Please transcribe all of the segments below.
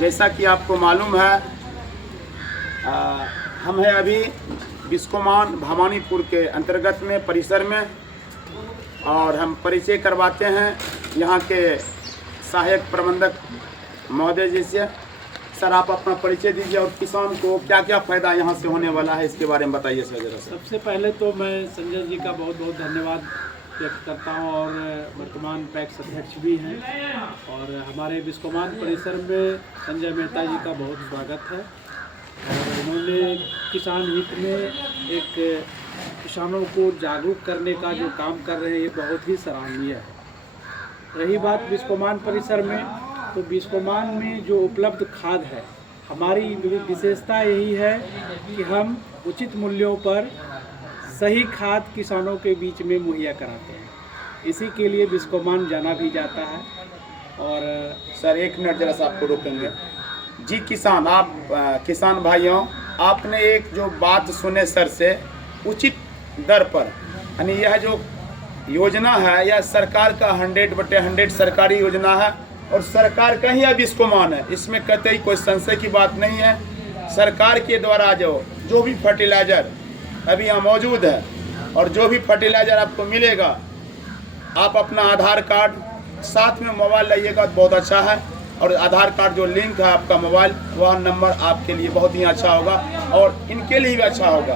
जैसा कि आपको मालूम है, हम हैं अभी बिस्कोमान भवानीपुर के अंतर्गत में परिसर में, और हम परिचय करवाते हैं यहाँ के सहायक प्रबंधक महोदय जी से। सर, आप अपना परिचय दीजिए और किसान को क्या क्या फ़ायदा यहाँ से होने वाला है इसके बारे में बताइए सर जरा। सबसे पहले तो मैं संजय जी का बहुत बहुत धन्यवाद व्यक्त करता हूँ, और वर्तमान पैक्स अध्यक्ष भी हैं, और हमारे बिस्कोमान परिसर में संजय मेहता जी का बहुत स्वागत है। और उन्होंने किसान हित में एक किसानों को जागरूक करने का जो काम कर रहे हैं, ये बहुत ही सराहनीय है। रही बात बिस्कोमान परिसर में, तो बिस्कोमान में जो उपलब्ध खाद है, हमारी विशेषता यही है कि हम उचित मूल्यों पर सही खाद किसानों के बीच में मुहैया कराते हैं। इसी के लिए बिस्कोमान जाना भी जाता है। और सर एक मिनट जरा सा आपको रोकेंगे जी। किसान, आप किसान भाइयों, आपने एक जो बात सुने सर से, उचित दर पर, यानी यह जो योजना है यह सरकार का 100/100 सरकारी योजना है, और सरकार का ही अब बिस्कोमान है, इसमें कतई कोई संशय की बात नहीं है। सरकार के द्वारा जो भी फर्टिलाइज़र अभी यहाँ मौजूद है, और जो भी फर्टिलाइज़र आपको मिलेगा, आप अपना आधार कार्ड साथ में मोबाइल लाइएगा तो बहुत अच्छा है। और आधार कार्ड जो लिंक है आपका मोबाइल, वह नंबर आपके लिए बहुत ही अच्छा होगा, और इनके लिए भी अच्छा होगा,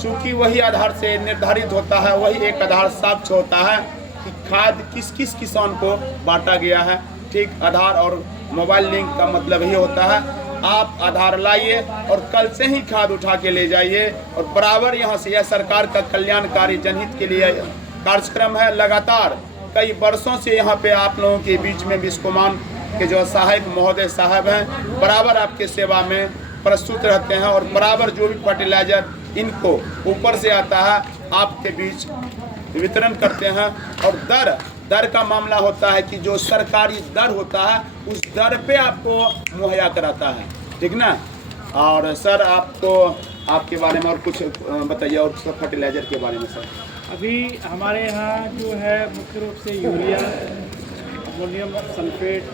क्योंकि वही आधार से निर्धारित होता है, वही एक आधार साक्ष्य होता है कि खाद किस किस किसान को बांटा गया है। ठीक, आधार और मोबाइल लिंक का मतलब ही होता है आप आधार लाइए और कल से ही खाद उठा के ले जाइए, और बराबर यहाँ से यह सरकार का कल्याणकारी जनहित के लिए कार्यक्रम है। लगातार कई वर्षों से यहाँ पे आप लोगों के बीच में बिस्कोमान के जो सहायक महोदय साहब हैं, बराबर आपके सेवा में प्रस्तुत रहते हैं, और बराबर जो भी फर्टिलाइज़र इनको ऊपर से आता है आपके बीच वितरण करते हैं। और दर का मामला होता है कि जो सरकारी दर होता है उस दर पे आपको मुहैया कराता है, ठीक ना। और सर आपको आपके बारे में और कुछ बताइए, और फर्टिलाइज़र के बारे में सर। अभी हमारे यहाँ जो है मुख्य रूप से urea, ammonium sulphate,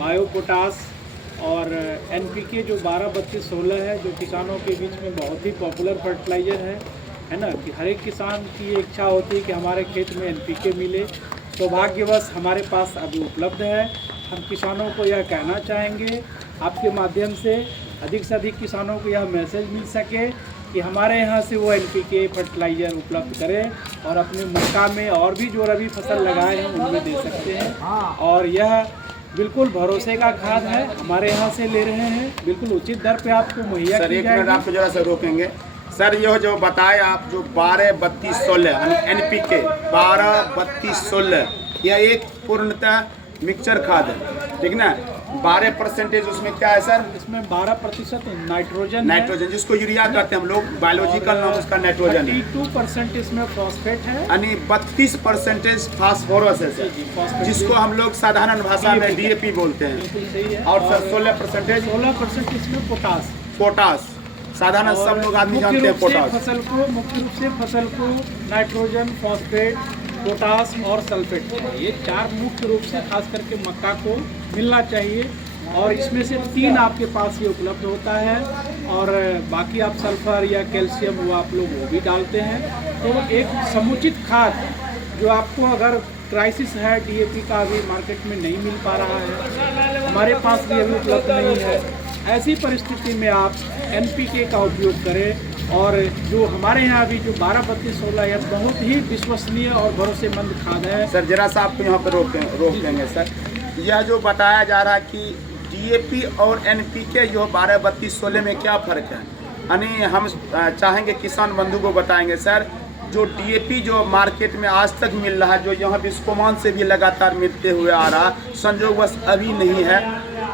bio potash और NPK जो 12-32-16 है, जो किसानों के बीच में बहुत ही पॉपुलर फर्टिलाइज़र है ना, कि हर एक किसान की इच्छा होती है कि हमारे खेत में NPK मिले। सौभाग्यवश हमारे पास अभी उपलब्ध है। हम किसानों को यह कहना चाहेंगे आपके माध्यम से, अधिक से अधिक किसानों को यह मैसेज मिल सके कि हमारे यहाँ से वो NPK फर्टिलाइज़र उपलब्ध करें, और अपने मक्का में और भी जो रबी फसल लगाए हैं उनमें दे सकते हैं। और यह बिल्कुल भरोसे का खाद है, हमारे यहाँ से ले रहे हैं, बिल्कुल उचित दर पे आपको मुहैया सर की एक मिनट आपको जरा सा रोकेंगे। सर यह जो बताए आप, जो 12-32-16 NPK 12-32-16, यह एक पूर्णतः मिक्सचर खाद है, ठीक ना। 12% उसमें क्या है सर? इसमें 12% नाइट्रोजन जिसको यूरिया कहते हैं हम लोग, बायोलॉजिकल नाम उसका नाइट्रोजन है। 32% इसमें फॉस्फेट है, यानी 32% फास्फोरस है सर, जिसको हम लोग साधारण भाषा में DAP बोलते हैं। बिल्कुल सही है। और सर 16% इसमें पोटास, साधारण सब लोग आदमी जानते हैं पोटास। मुख्य रूप से फसल को नाइट्रोजन, फॉस्फेट, पोटास और सल्फेट, ये 4 मुख्य रूप से खास करके मक्का को मिलना चाहिए, और इसमें से 3 आपके पास ये उपलब्ध होता है, और बाकी आप सल्फर या कैल्शियम वो आप लोग वो भी डालते हैं। तो एक समुचित खाद जो आपको, अगर क्राइसिस है, DAP का अभी मार्केट में नहीं मिल पा रहा है, हमारे पास भी अभी उपलब्ध नहीं है, ऐसी परिस्थिति में आप NPK का उपयोग करें। और जो हमारे यहाँ अभी जो 12-32-16 है, बहुत ही विश्वसनीय और भरोसेमंद खाद है। सर जरा सा आपको यहाँ पर रोक देंगे सर। यह जो बताया जा रहा है कि DAP और NPK जो 12-32-16 में क्या फ़र्क है, यानी हम चाहेंगे किसान बंधु को बताएंगे सर। जो DAP जो मार्केट में आज तक मिल रहा है, जो यहाँ बिस्कोमान से भी लगातार मिलते हुए आ रहा, संजोगवश अभी नहीं है,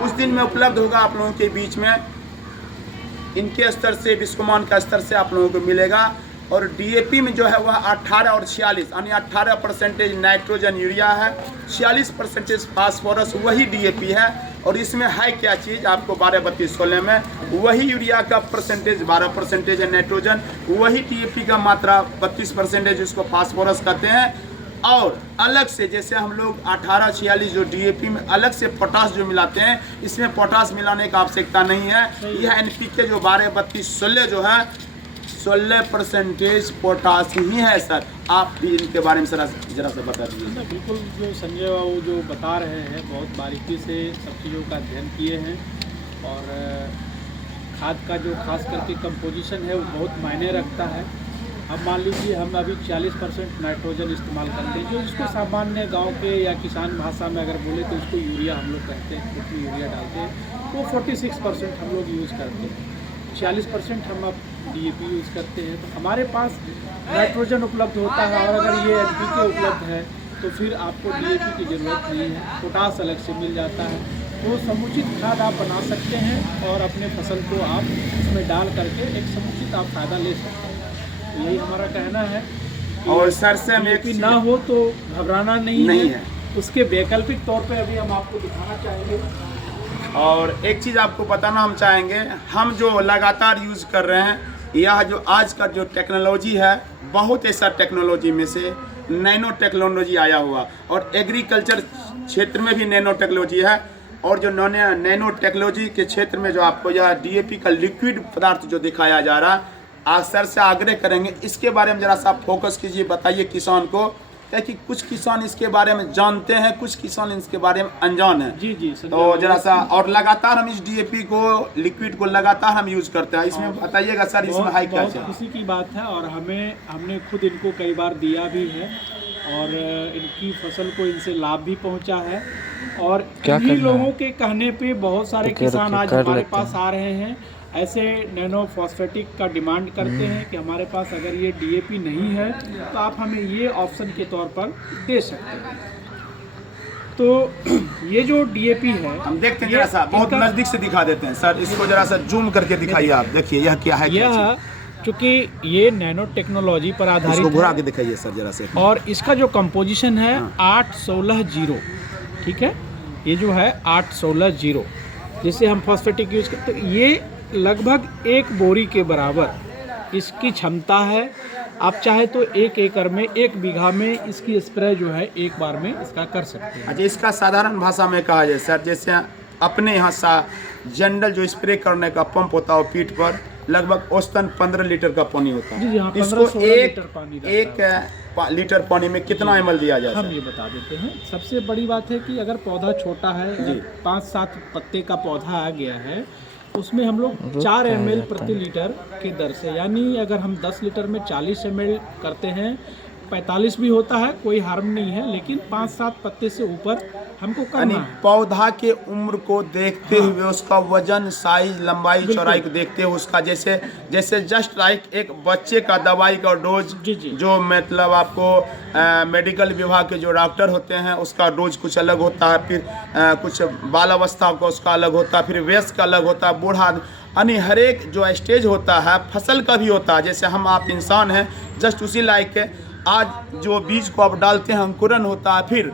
कुछ दिन में उपलब्ध होगा आप लोगों के बीच में। इनके स्तर से, बिस्कोमान का स्तर से आप लोगों को मिलेगा। और DAP में जो है वह 18 और 46, यानी 18% नाइट्रोजन यूरिया है, 46% फास्फोरस वही DAP है। और इसमें है क्या चीज़, आपको 12-32-16 में वही यूरिया का परसेंटेज 12% है, नाइट्रोजन वही DAP का मात्रा 32% जिसको फास्फोरस कहते हैं, और अलग से जैसे हम लोग 1846 जो डीएपी में अलग से पोटास जो मिलाते हैं, इसमें पोटास मिलाने की आवश्यकता नहीं है। यह एनपीके जो 12, 32, 16 जो है 16% पोटास ही है सर। आप भी इनके बारे में जरा सा बता दीजिए। बिल्कुल, जो संजय बाबू जो बता रहे हैं बहुत बारीकी से सब चीज़ों का अध्ययन किए हैं और खाद का जो खास करके कंपोजिशन है वो बहुत मायने रखता है। अब मान लीजिए हम अभी 40% नाइट्रोजन इस्तेमाल करते हैं, जो इसको सामान्य गांव के या किसान भाषा में अगर बोले तो उसको यूरिया हम लोग कहते हैं, उसमें यूरिया डालते हैं। तो 46% हम लोग यूज़ करते हैं, 40% हम अब डीएपी यूज़ करते हैं। तो हमारे पास नाइट्रोजन उपलब्ध होता है और अगर ये एनपीके उपलब्ध है तो फिर आपको डीएपी की ज़रूरत नहीं है, पोटास अलग से मिल जाता है। तो समुचित खाद आप बना सकते हैं और अपने फसल को आप उसमें डाल करके एक समुचित आप फायदा ले सकते हैं। यही हमारा कहना है। और सर से हम एक ना हो तो घबराना नहीं है। उसके वैकल्पिक तौर पे अभी हम आपको दिखाना चाहेंगे। और एक चीज़ आपको बताना हम चाहेंगे, हम जो लगातार यूज़ कर रहे हैं, यह जो आज का जो टेक्नोलॉजी है, बहुत ऐसा टेक्नोलॉजी में से नैनो टेक्नोलॉजी आया हुआ और एग्रीकल्चर क्षेत्र में भी नैनो टेक्नोलॉजी है। और जो नैनो टेक्नोलॉजी के क्षेत्र में जो आपको यह डीएपी का लिक्विड पदार्थ जो दिखाया जा रहा है, आज सर से आग्रह करेंगे इसके बारे में जरा सा फोकस कीजिए, बताइए किसान को, क्योंकि कुछ किसान इसके बारे में जानते हैं, कुछ किसान इसके बारे में अनजान हैं। जी। तो जरा सा, और लगातार हम इस डीएपी को लिक्विड को लगातार हम यूज करते हैं, इसमें बताइएगा सर इसमें हाई क्या है। खुशी की बात है और हमने खुद इनको कई बार दिया भी है और इनकी फसल को इनसे लाभ भी पहुंचा है। और इन्हीं लोगों के कहने पे बहुत सारे किसान आज हमारे पास आ रहे हैं, ऐसे नैनो फॉस्फेटिक का डिमांड करते हैं कि हमारे पास अगर ये डीएपी नहीं है तो आप हमें ये ऑप्शन के तौर पर दे सकते हैं। तो ये जो डीएपी है हम देखते हैं, जरा सा बहुत नजदीक से दिखा देते हैं सर, इसको जरा सा जूम करके दिखाइए आप, देखिए यह क्या है। यह चूँकि ये नैनो टेक्नोलॉजी पर आधारित है, घुरा के दिखाइए सर जरा से। और इसका जो कंपोजिशन है 8-16-0, ठीक है, ये जो है 8-16-0 जिसे हम फॉस्फेटिक यूज करते हैं, ये लगभग 1 बोरी के बराबर इसकी क्षमता है। आप चाहे तो 1 एकड़ में 1 बीघा में इसकी स्प्रे जो है एक बार में इसका कर सकते हैं। अच्छा, इसका साधारण भाषा में कहा जाए सर, जैसे अपने यहाँ जनरल जो स्प्रे करने का पंप होता है पीठ पर लगभग औसतन 15 लीटर का पानी होता है। इसको 1 लीटर पानी में कितना ml दिया जाए? हम ये बता देते हैं। सबसे बड़ी बात है कि अगर पौधा छोटा है, 5-7 पत्ते का पौधा आ गया है, उसमें हम लोग 4 ml प्रति लीटर की दर से, यानी अगर हम 10 लीटर में 40 ml करते हैं, 45 भी होता है, कोई हार्म नहीं है, लेकिन 5-7 पत्ते से ऊपर हमको करना है। पौधा के उम्र को देखते हुए, उसका वजन, साइज, लंबाई, चौड़ाई को देखते हुए, उसका जैसे जस्ट लाइक एक बच्चे का दवाई का डोज, जो मतलब आपको मेडिकल विभाग के जो डॉक्टर होते हैं उसका डोज कुछ अलग होता है, फिर कुछ बाल अवस्था का उसका अलग होता है, फिर वयस्क का अलग होता है, बूढ़ा, यानी हर एक जो स्टेज होता है फसल का भी होता है। जैसे हम आप इंसान हैं, जस्ट उसी लाइक के आज जो बीज को आप डालते हैं अंकुरन होता है, फिर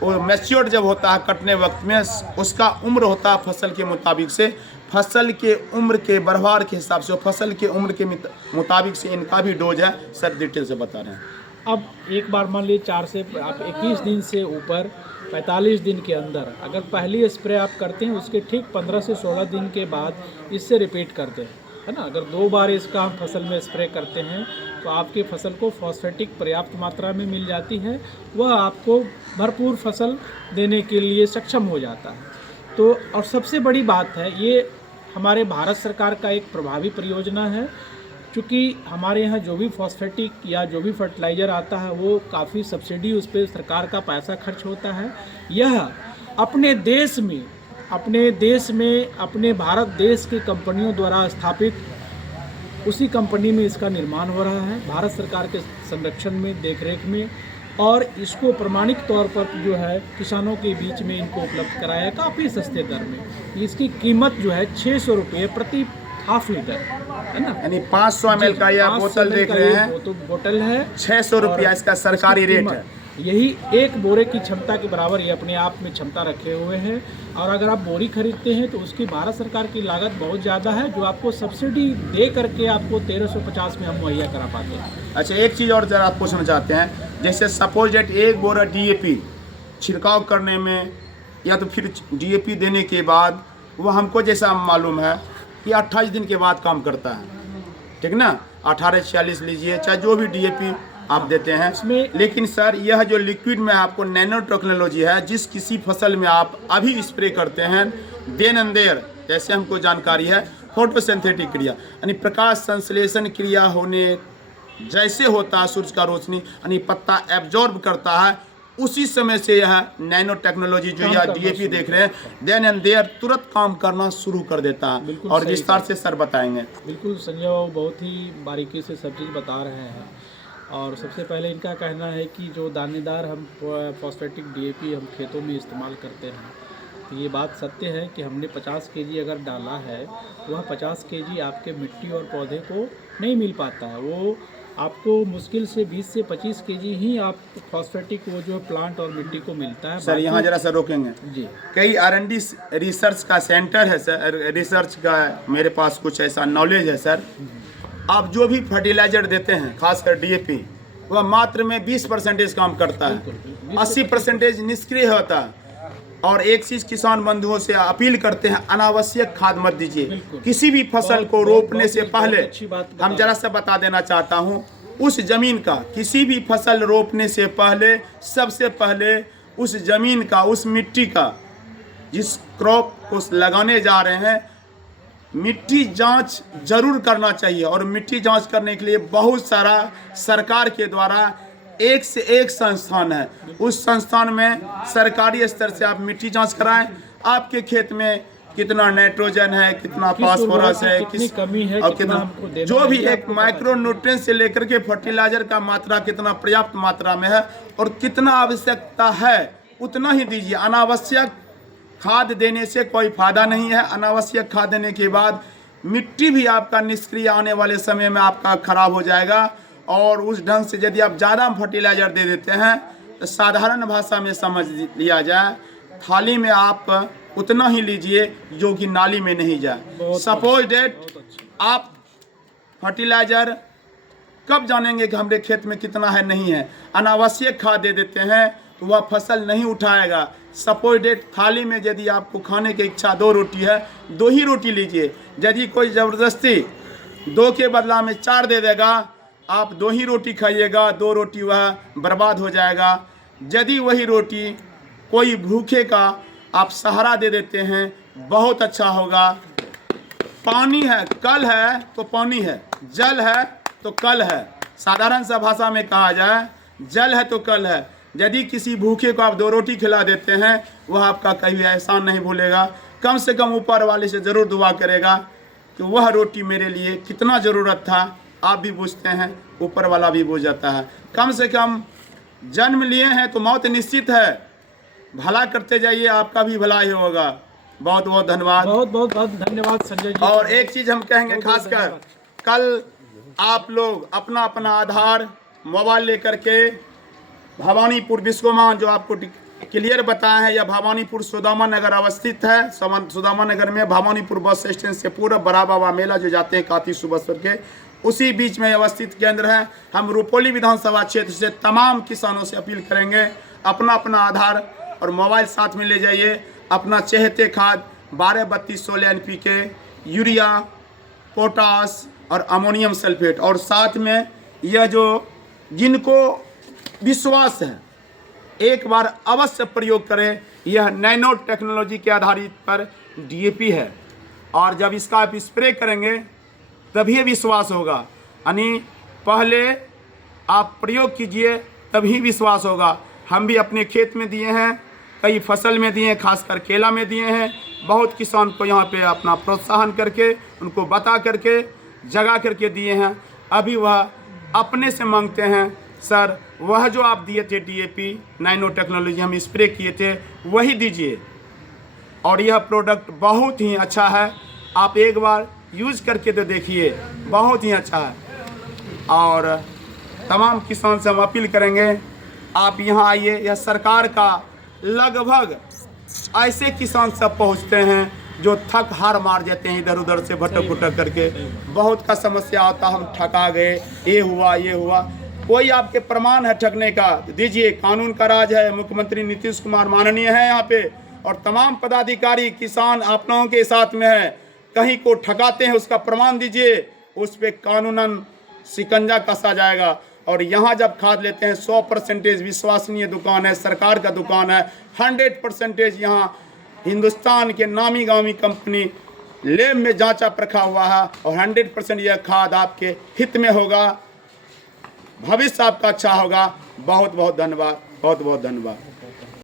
वो मैच्योर जब होता है कटने वक्त में उसका उम्र होता है फसल के मुताबिक से, फसल के उम्र के बढ़वार के हिसाब से, फसल के उम्र के मुताबिक से इनका भी डोज है। सर डिटेल से बता रहे हैं। अब एक बार मान लीजिए 4 से आप 21 दिन से ऊपर 45 दिन के अंदर अगर पहली स्प्रे आप करते हैं, उसके ठीक 15 से 16 दिन के बाद इससे रिपीट करते हैं, है ना। अगर 2 बार इसका हम फसल में स्प्रे करते हैं तो आपकी फसल को फॉस्फेटिक पर्याप्त मात्रा में मिल जाती है, वह आपको भरपूर फसल देने के लिए सक्षम हो जाता है। तो और सबसे बड़ी बात है, ये हमारे भारत सरकार का एक प्रभावी परियोजना है, क्योंकि हमारे यहाँ जो भी फॉस्फेटिक या जो भी फर्टिलाइज़र आता है वो काफ़ी सब्सिडी उस पर सरकार का पैसा खर्च होता है। यह अपने देश में अपने भारत देश की कंपनियों द्वारा स्थापित उसी कंपनी में इसका निर्माण हो रहा है, भारत सरकार के संरक्षण में, देखरेख में, और इसको प्रमाणिक तौर पर जो है किसानों के बीच में इनको उपलब्ध कराया काफ़ी सस्ते दर में। इसकी कीमत जो है 600 रुपये प्रति हाफ लीटर, है ना, यानी 500 ml का यह बोतल देख रहे हैं, तो बोतल है 600 रुपया इसका सरकारी रेट है। यही 1 बोरे की क्षमता के बराबर ये अपने आप में क्षमता रखे हुए हैं। और अगर आप बोरी खरीदते हैं तो उसकी भारत सरकार की लागत बहुत ज़्यादा है, जो आपको सब्सिडी दे करके आपको 1350 में हम मुहैया करा पाते हैं। अच्छा, एक चीज़ और जरा आप पूछना चाहते हैं, जैसे सपोज डेट एक बोरा डीएपी छिड़काव करने में या तो फिर डीएपी देने के बाद वो हमको जैसा मालूम है कि 28 दिन के बाद काम करता है, ठीक ना। 1846 लीजिए, चाहे जो भी डीएपी आप देते हैं इसमें। लेकिन सर यह जो लिक्विड में आपको नैनो टेक्नोलॉजी है, जिस किसी फसल में आप अभी स्प्रे करते हैं देन एंड देयर, जैसे हमको जानकारी है फोटोसिंथेटिक क्रिया यानी प्रकाश संश्लेषण क्रिया होने जैसे होता है, सूरज का रोशनी यानी पत्ता एब्जॉर्ब करता है, उसी समय से यह नैनो टेक्नोलॉजी जो यह डीएपी देख रहे हैं देन एंड देयर तुरंत काम करना शुरू कर देता है। और विस्तार से सर बताएंगे। बिल्कुल संजय बाबू बहुत ही बारीकी से सब चीज़ बता रहे हैं। और सबसे पहले इनका कहना है कि जो दानेदार हम फॉस्फेटिक डीएपी हम खेतों में इस्तेमाल करते हैं, तो ये बात सत्य है कि हमने 50 केजी अगर डाला है, वह 50 केजी आपके मिट्टी और पौधे को नहीं मिल पाता है। वो आपको मुश्किल से 20 से 25 केजी ही आप फॉस्फेटिक वो जो प्लांट और मिट्टी को मिलता है। सर यहाँ जरा सर रोकेंगे जी। कई R&D रिसर्च का सेंटर है सर, रिसर्च का मेरे पास कुछ ऐसा नॉलेज है सर। आप जो भी फर्टिलाइजर देते हैं खासकर डीएपी, वह मात्र में 20% काम करता है, 80% निष्क्रिय होता है। और एक चीज किसान बंधुओं से अपील करते हैं, अनावश्यक खाद मत दीजिए। किसी भी फसल को रोपने से पहले हम जरा सा बता देना चाहता हूँ, उस जमीन का किसी भी फसल रोपने से पहले सबसे पहले उस जमीन का, उस मिट्टी का, जिस क्रॉप को लगाने जा रहे हैं, मिट्टी जांच जरूर करना चाहिए। और मिट्टी जांच करने के लिए बहुत सारा सरकार के द्वारा एक से एक संस्थान है। उस संस्थान में सरकारी स्तर से आप मिट्टी जांच कराएं, आपके खेत में कितना नाइट्रोजन है, कितना फास्फोरस है, कितनी कमी है, और कितना जो भी एक माइक्रो न्यूट्रिएंट से लेकर के फर्टिलाइजर का मात्रा कितना पर्याप्त मात्रा में है और कितना आवश्यकता है उतना ही दीजिए। अनावश्यक खाद देने से कोई फायदा नहीं है। अनावश्यक खाद देने के बाद मिट्टी भी आपका निष्क्रिय आने वाले समय में आपका खराब हो जाएगा। और उस ढंग से यदि आप ज़्यादा फर्टिलाइजर दे देते हैं तो साधारण भाषा में समझ लिया जाए, थाली में आप उतना ही लीजिए जो कि नाली में नहीं जाए। सपोज डेट आप फर्टिलाइजर कब जानेंगे कि हमारे खेत में कितना है नहीं है? अनावश्यक खाद दे देते हैं तो वह फसल नहीं उठाएगा। सपोज डेट थाली में यदि आपको खाने की इच्छा 2 रोटी है, 2 ही रोटी लीजिए। यदि कोई ज़बरदस्ती 2 के बदला में 4 दे देगा, आप 2 ही रोटी खाइएगा, 2 रोटी वह बर्बाद हो जाएगा। यदि वही रोटी कोई भूखे का आप सहारा दे देते हैं, बहुत अच्छा होगा। पानी है, कल है तो पानी है, जल है तो कल है। साधारण सा भाषा में कहा जाए, जल है तो कल है। यदि किसी भूखे को आप 2 रोटी खिला देते हैं, वह आपका कभी एहसान नहीं भूलेगा। कम से कम ऊपर वाले से ज़रूर दुआ करेगा कि वह रोटी मेरे लिए कितना ज़रूरत था। आप भी पूछते हैं, ऊपर वाला भी पूछ जाता है। कम से कम जन्म लिए हैं तो मौत निश्चित है। भला करते जाइए, आपका भी भला ही होगा। बहुत बहुत धन्यवाद। बहुत बहुत बहुत धन्यवाद संजय जी। और एक चीज़ हम कहेंगे खासकर, कल आप लोग अपना अपना आधार मोबाइल लेकर के भवानीपुर विश्वमान जो आपको क्लियर बताया है, या भवानीपुर सुदामा नगर अवस्थित है। सुदामा नगर में भवानीपुर बस स्टैंड से पूरा बड़ा बाबा मेला जो जाते हैं काती सुबह के, उसी बीच में अवस्थित केंद्र है। हम रुपौली विधानसभा क्षेत्र से तमाम किसानों से अपील करेंगे, अपना अपना आधार और मोबाइल साथ में ले जाइए। अपना चहेते खाद 12-32-16 NPK, यूरिया, पोटास और अमोनियम सल्फेट, और साथ में यह जो जिनको विश्वास है एक बार अवश्य प्रयोग करें। यह नैनो टेक्नोलॉजी के आधारित पर डीएपी है, और जब इसका आप स्प्रे करेंगे तभी विश्वास होगा। यानी पहले आप प्रयोग कीजिए तभी विश्वास होगा। हम भी अपने खेत में दिए हैं, कई फसल में दिए हैं, खासकर केला में दिए हैं। बहुत किसान को यहाँ पे अपना प्रोत्साहन करके, उनको बता करके, जगा करके दिए हैं। अभी वह अपने से मांगते हैं, सर वह जो आप दिए थे डीएपी नैनो टेक्नोलॉजी हम स्प्रे किए थे वही दीजिए। और यह प्रोडक्ट बहुत ही अच्छा है, आप एक बार यूज़ करके तो देखिए, बहुत ही अच्छा है। और तमाम किसान से हम अपील करेंगे, आप यहाँ आइए। यह सरकार का लगभग ऐसे किसान सब पहुँचते हैं जो थक हार मार जाते हैं, इधर उधर से भटक भुटक करके। बहुत का समस्या होता, हम थका गए, ये हुआ ये हुआ। कोई आपके प्रमाण है ठगने का तो दीजिए, कानून का राज है। मुख्यमंत्री नीतीश कुमार माननीय है यहाँ पे, और तमाम पदाधिकारी किसान आप लोगों के साथ में है। कहीं को ठगाते हैं उसका प्रमाण दीजिए, उस पर कानूनन शिकंजा कसा जाएगा। और यहाँ जब खाद लेते हैं 100% विश्वसनीय दुकान है, सरकार का दुकान है, 100% यहाँ हिंदुस्तान के नामी गामी कंपनी लैब में जांचा परखा हुआ है, और 100% यह खाद आपके हित में होगा, भविष्य आपका अच्छा होगा। बहुत बहुत धन्यवाद, बहुत बहुत धन्यवाद।